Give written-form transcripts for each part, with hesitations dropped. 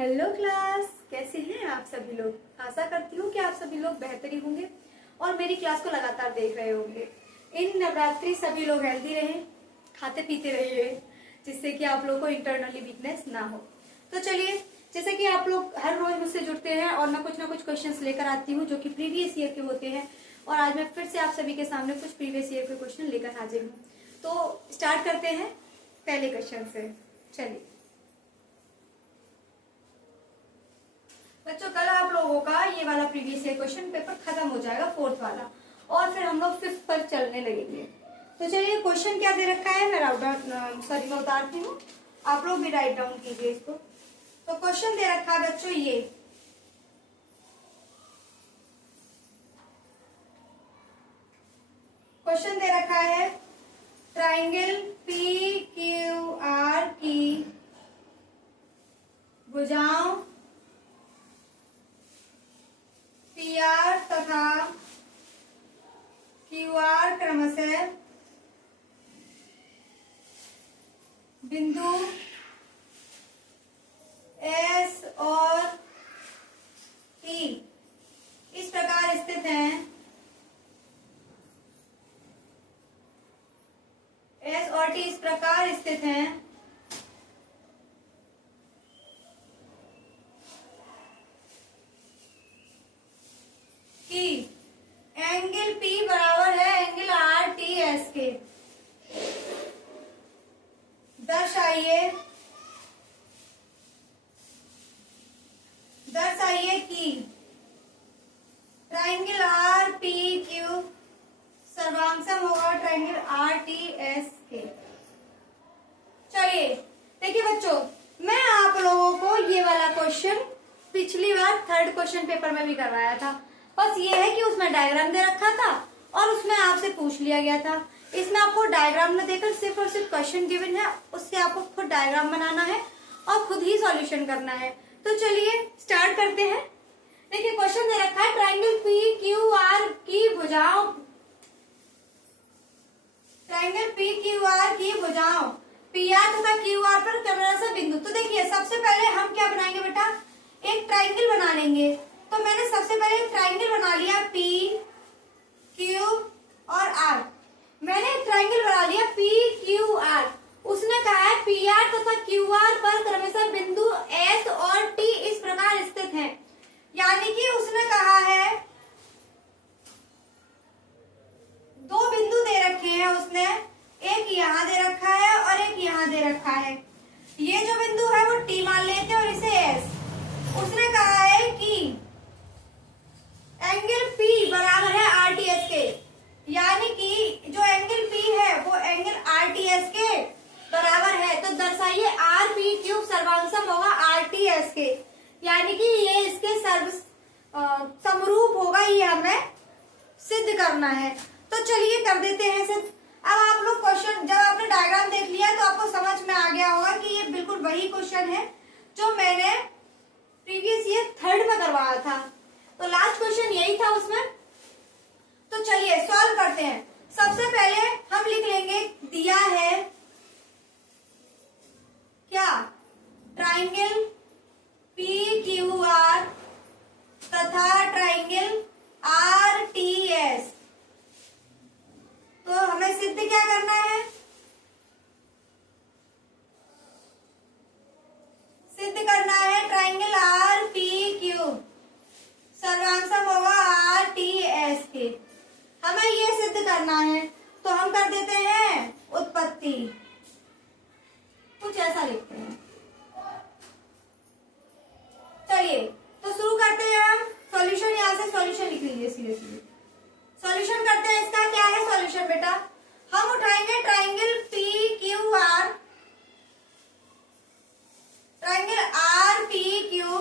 Hello class, कैसे हैं आप सभी लोग। आशा करती हूँ कि आप सभी लोग बेहतर ही होंगे और मेरी क्लास को लगातार देख रहे होंगे। इन नवरात्रि सभी लोग हेल्दी रहें, खाते पीते रहिए, जिससे कि आप लोग को इंटरनली वीकनेस ना हो। तो चलिए, जैसे कि आप लोग हर रोज मुझसे जुड़ते हैं और मैं कुछ ना कुछ क्वेश्चंस लेकर आती हूँ जो कि प्रीवियस ईयर के होते हैं, और आज मैं फिर से आप सभी के सामने कुछ प्रीवियस ईयर के क्वेश्चन लेकर हाजिर हूँ। तो स्टार्ट करते हैं पहले क्वेश्चन से। चलिए बच्चों, कल आप लोगों का ये वाला प्रीवियस ईयर क्वेश्चन पेपर खत्म हो जाएगा, फोर्थ वाला, और फिर हम लोग फिफ्थ पर चलने लगेंगे। तो चलिए, क्वेश्चन क्या दे रखा है मैं मैं उतारती हूँ, आप लोग भी राइट डाउन कीजिए इसको। तो क्वेश्चन दे रखा है बच्चों ये, क्वेश्चन दे रखा है ट्राइंगल पी क्यू आर की भुजाओं पी आर तथा क्यू आर क्रमशः बिंदु एस और टी इस प्रकार स्थित हैं। एस और टी इस प्रकार स्थित हैं कि एंगल P बराबर है एंगल आर टी एस के। दर्शाइए कि ट्राइंगल आर पी क्यू सर्वांशम होगा ट्राइंगल आर टी एस के। चलिए देखिए बच्चों, मैं आप लोगों को ये वाला क्वेश्चन पिछली बार थर्ड क्वेश्चन पेपर में भी करवाया था। बस ये है कि उसमें डायग्राम दे रखा था और उसमें आपसे पूछ लिया गया था। इसमें आपको डायग्राम में देकर सिर्फ और सिर्फ क्वेश्चन गिवन है, उससे आपको खुद डायग्राम बनाना है और खुद ही सॉल्यूशन करना है। तो चलिए स्टार्ट करते हैं। देखिए क्वेश्चन दे रखा है ट्राइंगल पी क्यू आर की भुजाओं, ट्राइंगल पी क्यू आर की भुजाओं पी आर तथा क्यू आर पर क्रमशः बिंदु। तो देखिए सबसे पहले हम क्या बनाएंगे बेटा, एक ट्राइंगल बना लेंगे। तो मैंने सबसे पहले एक ट्राइंगल बना लिया पी क्यू और आर। मैंने एक ट्राइंगल बना लिया पी क्यू आर। उसने कहा है पी आर तथा क्यू आर पर क्रमशः बिंदु एस और टी इस प्रकार स्थित हैं। यानी कि उसने कहा है दो बिंदु दे रखे हैं उसने, एक यहाँ दे रखा है और एक यहाँ दे रखा है। ये जो बिंदु है वो टी मान लेते हैं और इसे एस। उसने कहा है कि एंगल P बराबर है आर टी एस के, यानी कि जो एंगल P है वो एंगल आर टी एस के बराबर है। तो दर्शाइए आर पी क्यूब सर्वांशम होगा आर टी एस के, यानी कि ये इसके समरूप होगा, ये हमें सिद्ध करना है। तो चलिए कर देते हैं सिद्ध। अब आप लोग क्वेश्चन जब आपने डायग्राम देख लिया तो आपको समझ में आ गया होगा कि ये बिल्कुल वही क्वेश्चन है जो मैंने प्रीवियस ईयर थर्ड में करवाया था। तो लास्ट क्वेश्चन यही था उसमें। तो चलिए सॉल्व करते हैं। सबसे पहले हम लिख लेंगे, दिया है क्या, ट्राइंगल पी क्यू आर तथा ट्राइंगल आर टी एस। तो हमें सिद्ध क्या करना है, सिद्ध करना है ट्राइंगल आर पी क्यू सर्वांशम होगा आर टी एस के। हमें ये सिद्ध करना है तो हम कर देते हैं उत्पत्ति, कुछ ऐसा लिखते हैं। चलिए तो शुरू करते हैं हम सॉल्यूशन। यहाँ से सॉल्यूशन लिख लीजिए सीधे सीधे। सॉल्यूशन करते हैं। इसका क्या है सॉल्यूशन बेटा, हम उठाएंगे triangle P Q R, triangle R P Q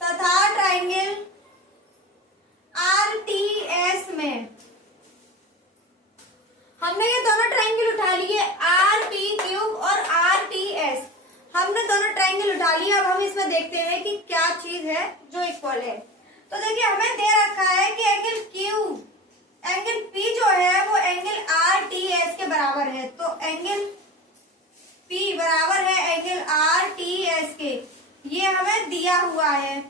तथा ट्राइंगल आर टी एस में हमने ये दोनों ट्राइंगल उठा लिए, आर पी क्यूब और आर टी एस। हमने दोनों ट्राइंगल उठा लिए। अब हम इसमें देखते हैं कि क्या चीज है जो इक्वल है। तो देखिए हमें दे रखा है कि एंगल क्यू, एंगल पी जो है वो एंगल आर टी एस के बराबर है। तो एंगल P बराबर है एंगल RTS के। ये हमें दिया हुआ है।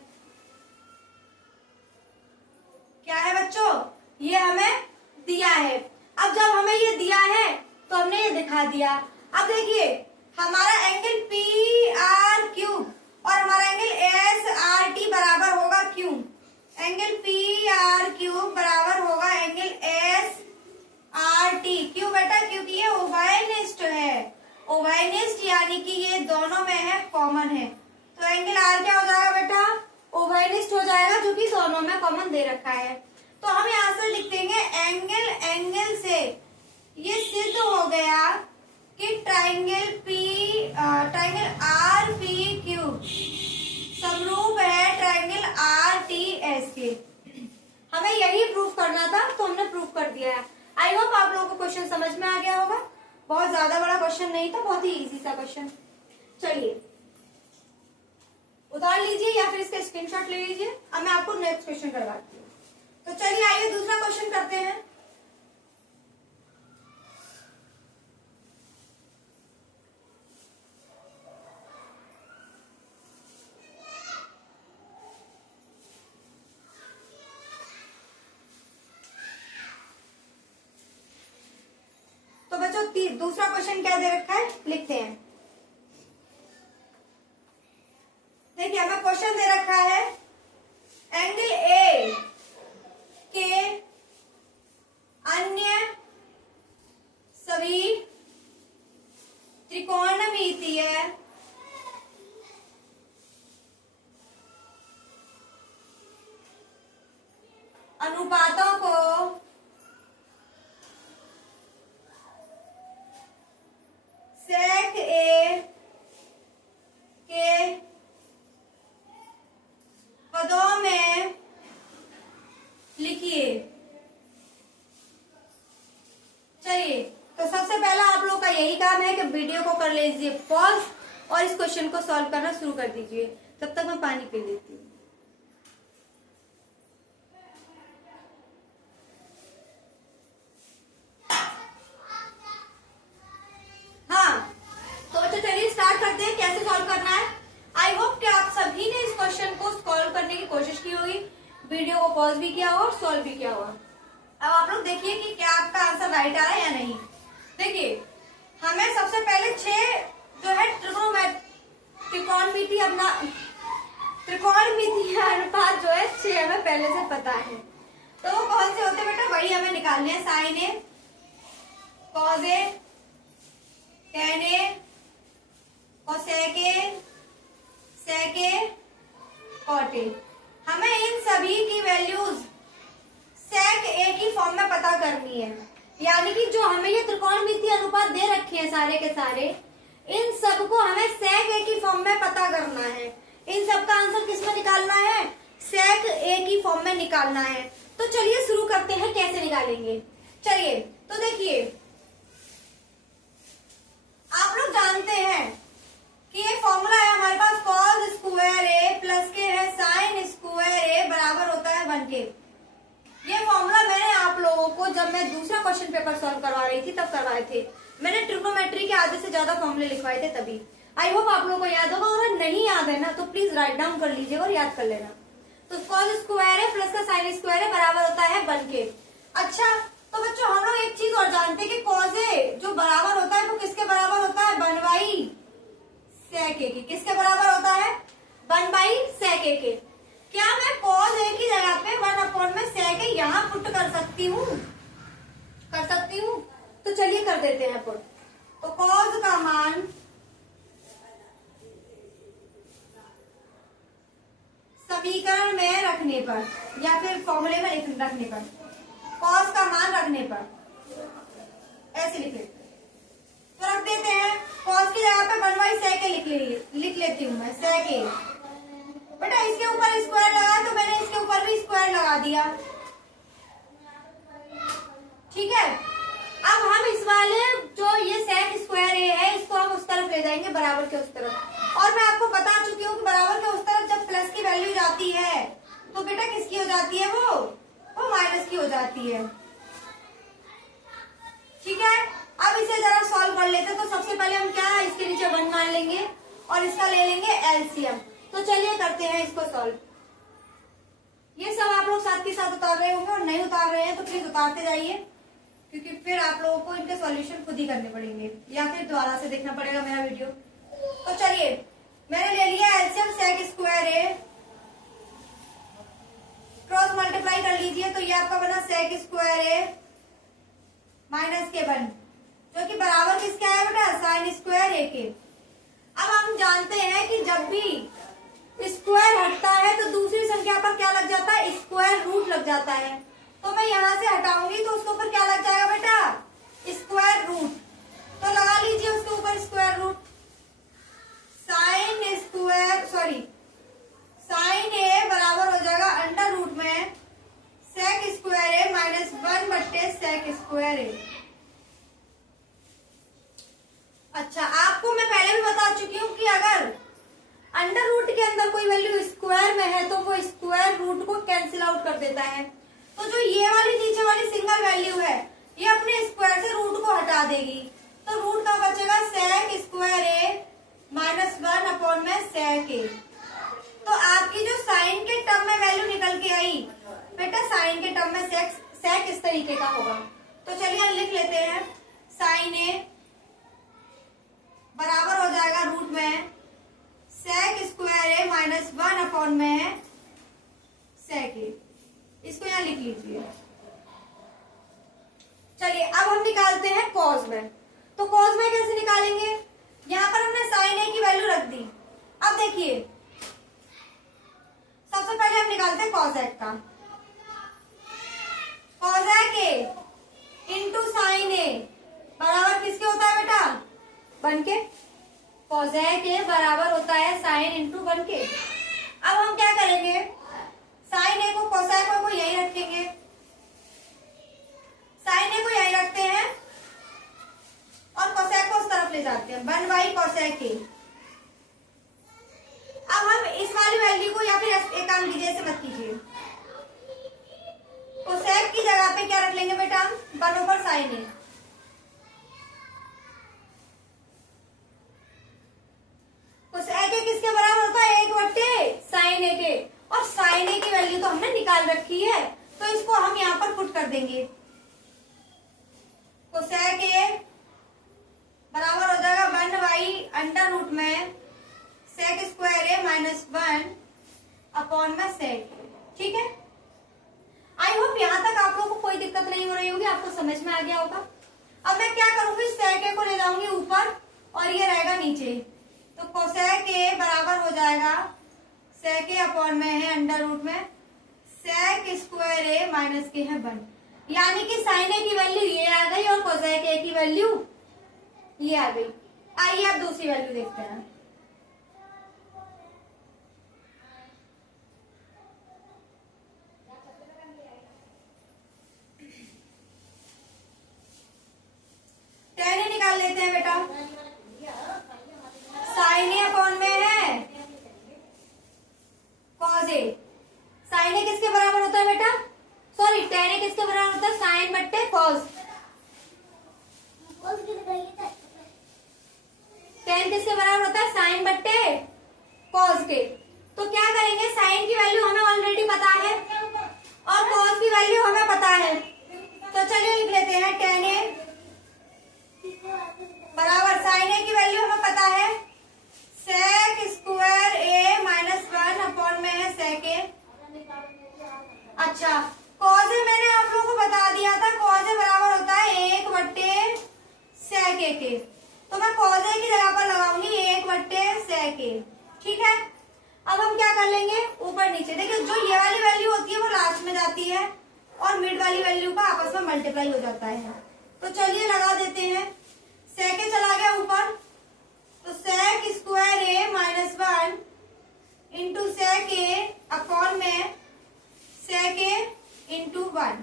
क्या है बच्चों? ये हमें दिया है। अब जब हमें ये दिया है तो हमने ये दिखा दिया। अब देखिए हमारा एंगल PRQ और हमारा एंगल SRT बराबर होगा क्यों? एंगल PRQ बराबर होगा एंगल SRT। क्यों बेटा? क्योंकि ये ओवाइनिस्ट है। ओवाइनिस्ट यानी कि ये दोनों में है, कॉमन है। तो एंगल R क्या हो जाएगा बेटा? ओवाइनिस्ट हो जाएगा, जो कि दोनों में कॉमन दे रखा है। तो हम यहाँ से लिख देंगे एंगल से ये सिद्ध हो गया कि ट्राइंगल RPQ समरूप है ट्राइंगल RTS के। हमें यही प्रूफ करना था, तो हमने प्रूफ कर दिया है। आई होप आप लोगों को क्वेश्चन समझ में आ गया होगा। बहुत ज्यादा बड़ा क्वेश्चन नहीं था, बहुत ही इजी सा क्वेश्चन। चलिए उतार लीजिए या फिर इसका स्क्रीनशॉट ले लीजिए। अब मैं आपको नेक्स्ट क्वेश्चन करवाती हूँ। तो चलिए आइए दूसरा क्वेश्चन करते हैं। तो बच्चों दूसरा क्वेश्चन क्या दे रखा है, लिखते हैं। देखिए हमें क्वेश्चन दे रखा है एंगल ए के अन्य सभी त्रिकोणमितीय अनुपातों को सेक ए के पदों में लिखिए। चलिए तो सबसे पहला आप लोग का यही काम है कि वीडियो को कर लीजिए पॉज और इस क्वेश्चन को सॉल्व करना शुरू कर दीजिए। तब तक मैं पानी पी लेती हूँ। हाँ तो बच्चों चलिए स्टार्ट करते हैं कैसे सॉल्व करना है। आई होप कि आप सभी ने इस क्वेश्चन को सॉल्व करने की कोशिश की होगी, वीडियो को पॉज भी किया होगा और सॉल्व भी किया होगा। अब आप लोग देखिए कि क्या आपका आंसर राइट आ रहा है या नहीं। देखिए हमें सबसे पहले 6 जो है त्रिकोणमितीय अनुपात जो है 6 हमें पहले से पता है। तो वो कौन से होते हैं बेटा? वही हमें निकालने हैं। Sine A, cos A, tan A, cosec A, sec A, cot A. हमें इन सभी की वैल्यूज सेक ए की फॉर्म में पता करनी है। यानी कि जो हमें ये त्रिकोणमितीय अनुपात दे रखे हैं सारे के सारे, इन सबको हमें सेक ए की फॉर्म में पता करना है। इन सब का आंसर किस में निकालना है? सेक ए की फॉर्म में निकालना है। तो चलिए शुरू करते हैं कैसे निकालेंगे। चलिए तो देखिए आप लोग जानते हैं कि ये फॉर्मूला है हमारे पास कॉस स्क्वायर ए प्लस के है साइन स्क्वायर ए बराबर होता है 1 के। ये फॉर्मूला मैंने आप लोगों को जब मैं दूसरा क्वेश्चन पेपर सॉल्व करवा रही थी तब करवाए थे। मैंने ट्रिग्नोमेट्री के आधे से ज्यादा फॉर्मूले लिखवाए थे तभी। आई होप आप लोगों को याद होगा, और नहीं याद है ना तो प्लीज राइट डाउन कर लीजिएगा और याद कर लेना। तो कॉस स्क्वायर ए प्लस का साइन स्क्वायर ए बराबर होता है 1 के। अच्छा तो बच्चों हम लोग एक चीज और जानते हैं कि कॉस ए जो बराबर होता है वो किसके बराबर होता है? 1 सेक ए के। किसके बराबर होता है? 1 सेक ए के। क्या मैं कॉस ए की जगह पे 1 में सेक ए यहाँ पुट कर सकती हूँ? कर सकती हूँ। तो चलिए कर देते हैं पुट। तो कॉस का मान समीकरण में रखने पर या फिर फॉर्मूले में रखने पर, कॉस का मान रखने पर ऐसे लिख लेते तो रख देते हैं। कॉस की जगह पे 1 सेक ए लिख लेती हूँ मैं, सेक ए। बेटा इसके ऊपर स्क्वायर लगा तो मैंने इसके ऊपर भी स्क्वायर लगा दिया। ठीक है। अब हम इस वाले जो ये सेक स्क्वायर ए है इसको हम उस तरफ ले जाएंगे, बराबर के उस तरफ। और मैं आपको बता चुकी हूँ कि बराबर के उस तरफ जब प्लस की वैल्यू जाती है तो बेटा किसकी हो जाती है? वो माइनस की हो जाती है। ठीक है। अब इसे जरा सॉल्व कर लेते हैं। तो सबसे पहले हम क्या इसके लेंगे और इसका ले लेंगे एलसीएम। तो चलिए करते हैं इसको सॉल्व। ये सब आप लोग साथ के साथ उतार रहे होंगे और नहीं उतार रहे हैं तो प्लीज उतारते जाइए, क्योंकि फिर आप लोगों को इनके सॉल्यूशन खुद ही करने पड़ेंगे या फिर दोबारा से देखना पड़ेगा मेरा वीडियो। तो चलिए, मैंने ले लिया एलसीएम सेक स्क्वायर ए, क्रॉस मल्टीप्लाई कर लीजिए तो ये आपका बना सेक स्क्वायर ए माइनस के वन, जो कि बराबर किसके आया बेटा, साइन स्क्वायर ए के। अब हम जानते हैं कि जब भी स्क्वायर हटता है तो दूसरी संख्या पर क्या लग जाता है, स्क्वायर रूट लग जाता है। तो मैं यहां से हटाऊंगी तो उसके ऊपर क्या लग जाएगा बेटा, स्क्वायर रूट। तो लगा लीजिए उसके ऊपर स्क्वायर रूट, साइन ए बराबर हो जाएगा अंडर रूट में सेक स्क्वायर ए माइनस 1/, सेक स्क्वायर ए। अच्छा, आपको मैं पहले भी बता चुकी हूँ कि अगर अंडर रूट के अंदर कोई वैल्यू स्क्वायर में है तो वो स्क्वायर रूट को कैंसिल आउट कर देता है। तो जो ये वाली नीचे वाली सिंगल वैल्यू है ये अपने स्क्वायर से रूट को हटा देगी, तो रूट का बचेगा सेक स्क्वायर ए माइनस 1 में सेक ए। तो आपकी जो साइन के टर्म में वैल्यू निकल के आई बेटा, साइन के टर्म में सेक इस तरीके का होगा। तो चलिए हम लिख लेते हैं, साइन ए बराबर हो जाएगा रूट में सेक स्क्वायर ए माइनस 1 में सेक ए। इसको यहां लिख लीजिए। चलिए अब हम निकालते हैं कॉस में। तो कॉस में कैसे निकालेंगे, यहां पर हमने साइन ए की वैल्यू रख दी। अब देखिए, सबसे पहले हम निकालते हैं कॉसेक का। कॉसेक ए इंटू साइन ए बराबर किसके होता है बेटा, 1 के। कॉसेक ए बराबर होता है साइन इंटू 1 के। अब हम क्या करेंगे, साइन ए को कोसेक को यही रखेंगे, साइन ए को यही रखते हैं और कोसेक को उस तरफ ले जाते हैं, 1 कोसेक ए। अब हम इस वाली वैल्यू को या फिर एक काम कीजिए, ऐसे मत कीजिए, कोसेक की जगह पे क्या रख लेंगे बेटा, 1 साइन ए। कोसेक ए किसके बराबर होता है, 1/, साइन ए के। और साइन ए की वैल्यू तो हमने निकाल रखी है तो इसको हम यहाँ पर पुट कर देंगे। कोसेक ए बराबर हो जाएगा 1 अंडर रूट में सेक स्क्वायर ए माइनस 1 में सेक। ठीक है, आई होप यहाँ तक आप लोगों को कोई दिक्कत नहीं हो रही होगी, आपको समझ में आ गया होगा। अब मैं क्या करूंगी, सेक ए को ले जाऊंगी ऊपर और ये रहेगा नीचे। तो कोसेक ए बराबर हो जाएगा सेक ए अपॉन में है अंडर रूट में सेक स्क्वायर ए माइनस के है 1, यानी कि साइन ए की वैल्यू ये आ गई और कोसेक ए की वैल्यू ये आ गई। आइए अब दूसरी वैल्यू देखते हैं। टेन ए निकाल लेते हैं बेटा, साइन ए अपॉन में है कॉस ए। साइन ए किसके बराबर होता है बेटा, सॉरी टेन ए किसके बराबर होता है, साइन बट्टे कॉस। टेन किसके बराबर होता है, साइन बट्टे कॉस के। तो क्या करेंगे, साइन की वैल्यू हमें ऑलरेडी पता है और कॉस की वैल्यू हमें पता है। तो चलिए लिख लेते हैं, टेन ए बराबर साइन ए की वैल्यू हमें पता है सेक स्क्वायर ए माइनस 1 में है सेक ए। अच्छा, कॉस ए मैंने आप लोगों को बता दिया था, कॉस ए बराबर होता है 1/, सेक ए के। तो मैं कॉस ए की जगह पर लगाऊंगी 1/, सेक ए। ठीक है, अब हम क्या कर लेंगे, ऊपर नीचे देखिए, जो ये वाली वैल्यू होती है वो लास्ट में जाती है और मिड वाली वैल्यू का आपस में मल्टीप्लाई हो जाता है। तो चलिए लगा देते हैं, सेक ए चला गया ऊपर, तो सेक स्क्वायर ए माइनस 1 इंटू सेक ए अपॉन में सेक ए इंटू 1।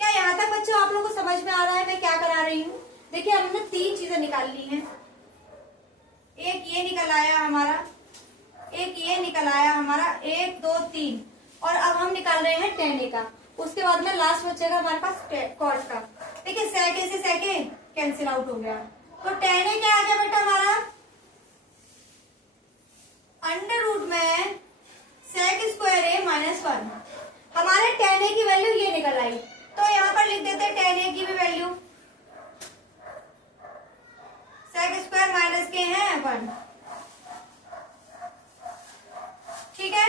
क्या यहाँ तक बच्चों आप लोगों को समझ में आ रहा है मैं क्या करा रही हूँ? देखिए हमने 3 चीजें निकाल ली हैं, एक ये निकल आया हमारा, एक ये निकल आया हमारा, 1 2 3, और अब हम निकाल रहे हैं टेन ए का। उसके बाद में लास्ट बचेगा हमारे पास कॉस का। देखिए सेक ए से सेक ए कैंसिल आउट हो गया, तो टेन ए क्या आ गया बेटा हमारा, 1। ठीक है,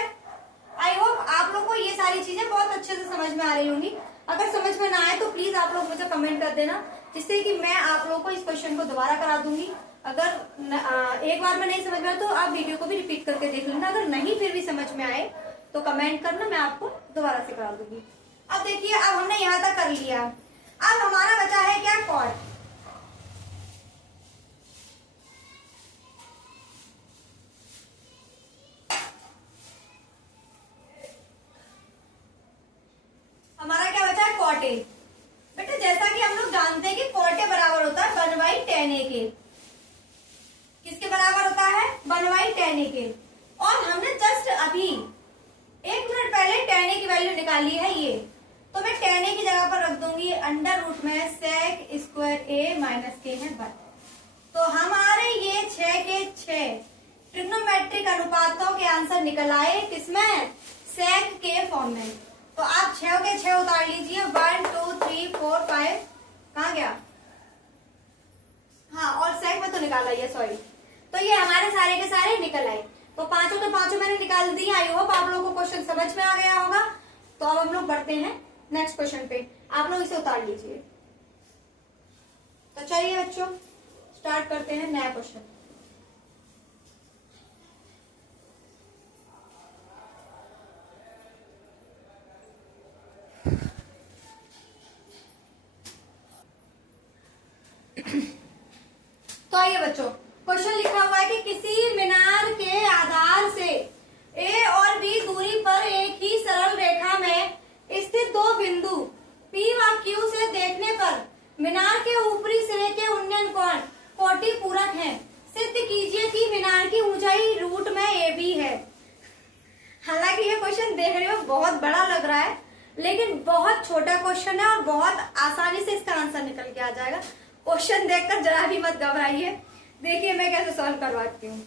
आई होप आप लोग को ये सारी चीजें बहुत अच्छे से समझ में आ रही होंगी। अगर समझ में ना आए तो प्लीज आप लोग मुझे कमेंट कर देना, जिससे कि मैं आप लोगों को इस क्वेश्चन को दोबारा करा दूंगी। अगर एक बार में नहीं समझ में आया तो आप वीडियो को भी रिपीट करके देख लेना। अगर नहीं फिर भी समझ में आए तो कमेंट करना, मैं आपको दोबारा से करा दूंगी। अब देखिए, अब हमने यहाँ तक कर लिया, अब हमारा बचा है क्या, कॉट। हमारा क्या बचा है, कॉट ए। बेटा जैसा कि हम लोग जानते हैं कि कॉट ए बराबर होता है 1/tan a के। किसके बराबर होता है, 1/tan a के। और हमने जस्ट अभी 1 मिनट पहले tan a की वैल्यू निकाली है ये, तो मैं tan a की जगह पर रख दूंगी √ में sec² a - k है 1। तो हमारे ये 6 के 6 ट्रिग्नोमेट्रिक अनुपातों के आंसर निकल आए, किसमें, सेक के फॉर्म में। तो आप 6 के 6 उतार लीजिए, 1 2 3 4 5, कहाँ गया, हाँ, और सेक में तो निकाला ये, सॉरी। तो ये हमारे सारे के सारे निकल आए। तो पांचों के पांचों मैंने निकाल दिए। आई होप आप लोगों को क्वेश्चन समझ में आ गया होगा। तो अब हम लोग बढ़ते हैं नेक्स्ट क्वेश्चन पे, आप लोग इसे उतार लीजिए। तो चलिए बच्चों, स्टार्ट करते हैं नया क्वेश्चन। तो आइए बच्चों, क्वेश्चन लिखा हुआ है कि किसी मीनार के आधार से ए और बी दूरी पर एक ही सरल रेखा में स्थित दो बिंदु P व Q से देखने पर मीनार के ऊपरी सिरे के उन्नयन कोण 40 पूरक हैं। सिद्ध कीजिए कि मीनार की ऊंचाई रूट में AB है। हालांकि ये क्वेश्चन देखने में बहुत बड़ा लग रहा है, लेकिन बहुत छोटा क्वेश्चन है और बहुत आसानी से इसका आंसर निकल के आ जाएगा। क्वेश्चन देखकर जरा भी मत घबराइए। देखिए मैं कैसे सॉल्व करवाती हूँ।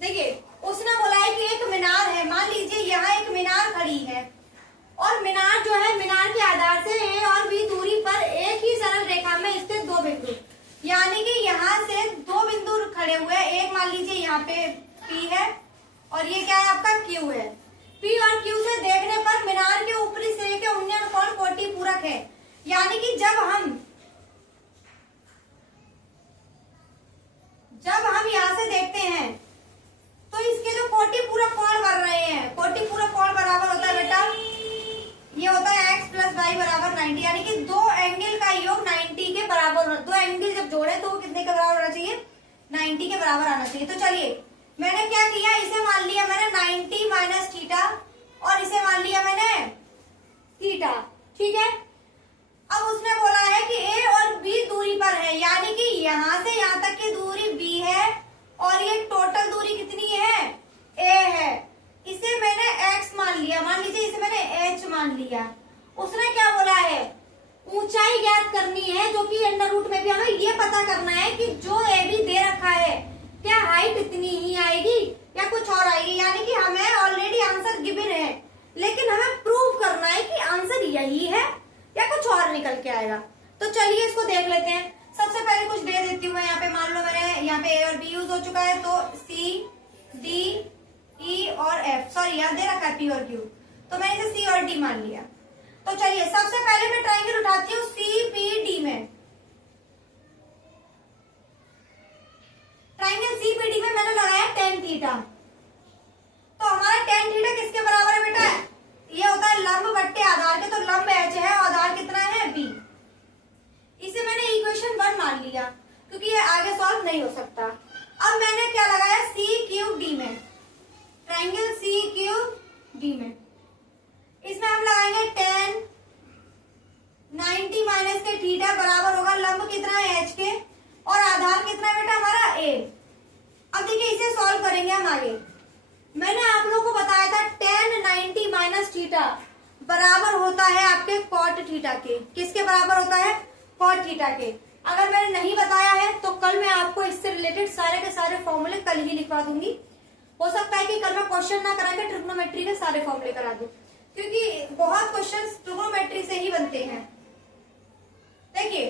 देखिए, उसने बोला है कि एक मीनार है, मान लीजिए यहाँ एक मीनार खड़ी है, और मीनार जो है, मीनार के आधार से ए और बी दूरी पर एक ही सरल रेखा में स्थित दो बिंदु, यानी कि यहाँ से दो बिंदु खड़े हुए, एक मान लीजिए यहाँ पे P है और ये क्या है आपका Q है। P और Q से देखने पर मीनार के ऊपरी सिरे के उन्नयन कोण 40 पूरक है, यानी कि जब हम यहाँ से देखते हैं तो इसके जो 40 पूरक कोण बन रहे हैं, 40 पूरक कोण बराबर होता है बेटा, ये होता है x + y = 90, यानी कि दो एंगल का योग 90 के बराबर। दो एंगल जब जोड़े तो वो कितने के बराबर होना चाहिए, 90 के बराबर आना चाहिए। तो चलिए, मैंने क्या किया, इसे मान लिया मैंने 90 - θ और इसे मान लिया मैंने थीटा। ठीक है, अब उसने बोला है कि ए और बी दूरी पर है, यानी कि यहाँ से यहाँ तक की दूरी b है और ये टोटल दूरी कितनी है, a है। इसे मैंने x मान लिया, मान लीजिए इसे मैंने h मान लिया। उसने क्या बोला है, ऊंचाई ज्ञात करनी है, जो कि √ में भी हमें ये पता करना है कि जो ए बी दे रखा है क्या हाइट इतनी ही आएगी या कुछ और आएगी, यानी कि हमें ऑलरेडी आंसर गिवन है, लेकिन हमें प्रूव करना है कि आंसर यही है या कुछ और निकल के आएगा। तो चलिए इसको देख लेते हैं। सबसे पहले कुछ दे देती हूँ मैं यहाँ पे, मान लो मैंने यहाँ पे ए और बी यूज हो चुका है, तो C D E और F, सॉरी यहाँ दे रखा है P और Q, तो मैंने इसे C और D मान लिया। तो चलिए सबसे पहले मैं ट्राइंगल उठाती हूँ CPD में। ट्राइंगल CPD में मैंने लगाया tan थीटा। तो हमारा tan थीटा किसके बराबर है बेटा, ये होता है लंब बट्टे आधार के, तो लंब h है और आधार कितना है b। इसे मैंने इक्वेशन 1 मान लिया क्योंकि ये आगे सॉल्व नहीं हो सकता। अब मैंने क्या लगाया, CQD में, ट्राइंगल CQD में, इसमें हम लगाएंगे tan 90 - के थीटा बराबर होगा लंब कितना है h के और आधार कितना है बेटा हमारा a। अब देखिए इसे सॉल्व करेंगे हम आगे। मैंने आप लोगों को बताया था tan 90 - थीटा बराबर होता है आपके cot थीटा के। किसके बराबर होता है, cot थीटा के। अगर मैंने नहीं बताया है तो कल मैं आपको इससे रिलेटेड सारे के सारे फॉर्मूले कल ही लिखवा दूंगी। हो सकता है कि कल मैं क्वेश्चन ना करा के ट्रिग्नोमेट्री के सारे फॉर्मूले करा दूं, क्योंकि बहुत क्वेश्चन ट्रिग्नोमेट्री से ही बनते हैं। देखिए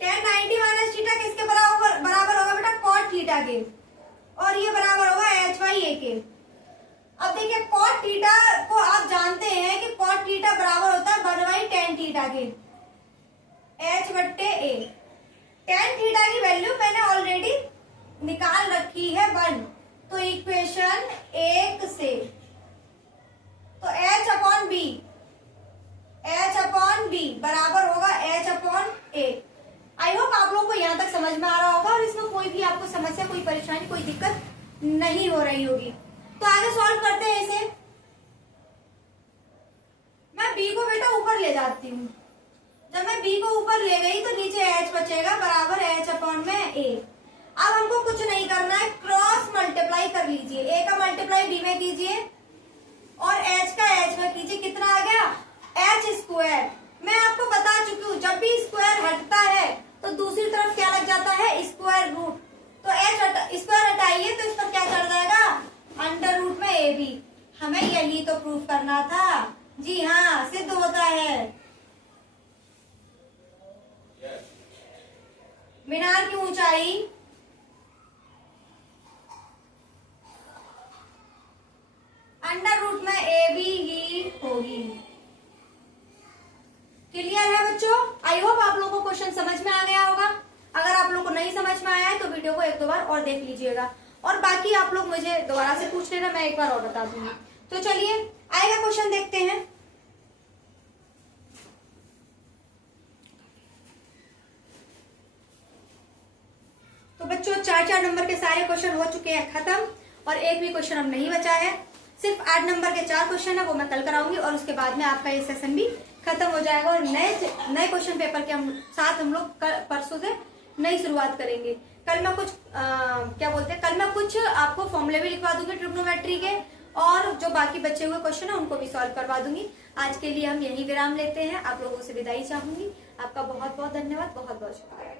tan 90 - थीटा किसके बराबर होगा बेटा, cot थीटा के, और ये बराबर होगा h/a के। अब देखिए cot थीटा को आप जानते हैं कि cot थीटा बराबर होता है 1/tan थीटा के, h/a। tan थीटा की वैल्यू मैंने ऑलरेडी निकाल रखी है 1, तो इक्वेशन 1 से तो h/b बराबर होगा h/a। आई होप आप लोग को यहाँ तक समझ में आ रहा होगा और इसमें कोई भी आपको समस्या, कोई परेशानी, कोई दिक्कत नहीं हो रही होगी। तो आगे सॉल्व करते हैं इसे। मैं b को बेटा ऊपर ले जाती हूँ। जब मैं b को ऊपर ले गई तो नीचे h बचेगा बराबर h/a। अब हमको कुछ नहीं करना है, क्रॉस मल्टीप्लाई कर लीजिए। a का मल्टीप्लाई b में कीजिए और h का h में कीजिए। कितना आ गया? h²। मैं आपको बता चुकी हूँ जब भी स्क्वायर हटता है तो दूसरी तरफ क्या लग जाता है? Square root. तो h स्क्वायर हटाइए तो इस पर क्या चढ़ जाएगा? अंडर रूट में ab। हमें यही तो प्रूफ करना था। जी हाँ, सिद्ध होता है। मीनार की ऊंचाई अंडर रूट में ab ही होगी। क्लियर है बच्चों? आई होप आप लोगों को क्वेश्चन समझ में आ गया होगा। अगर आप लोगों को नहीं समझ में आया है तो वीडियो को 1-2 बार और देख लीजिएगा, और बाकी आप लोग मुझे दोबारा से पूछ लेना, मैं एक बार और बता दूंगी। तो चलिए आएगा क्वेश्चन देखते हैं। तो बच्चों 4 नंबर के सारे क्वेश्चन हो चुके हैं खत्म, और एक भी क्वेश्चन अब नहीं बचा है। सिर्फ 8 नंबर के 4 क्वेश्चन है, वो मैं कल कराऊंगी और उसके बाद में आपका ये सेशन भी खत्म हो जाएगा और नए क्वेश्चन पेपर के साथ हम लोग परसों से नई शुरुआत करेंगे। कल मैं कुछ कल मैं कुछ आपको फॉर्मूले भी लिखवा दूंगी ट्रिग्नोमेट्री के, और जो बाकी बचे हुए क्वेश्चन है उनको भी सॉल्व करवा दूंगी। आज के लिए हम यही विराम लेते हैं। आप लोगों से विदाई चाहूंगी। आपका बहुत बहुत धन्यवाद, बहुत बहुत शुक्रिया।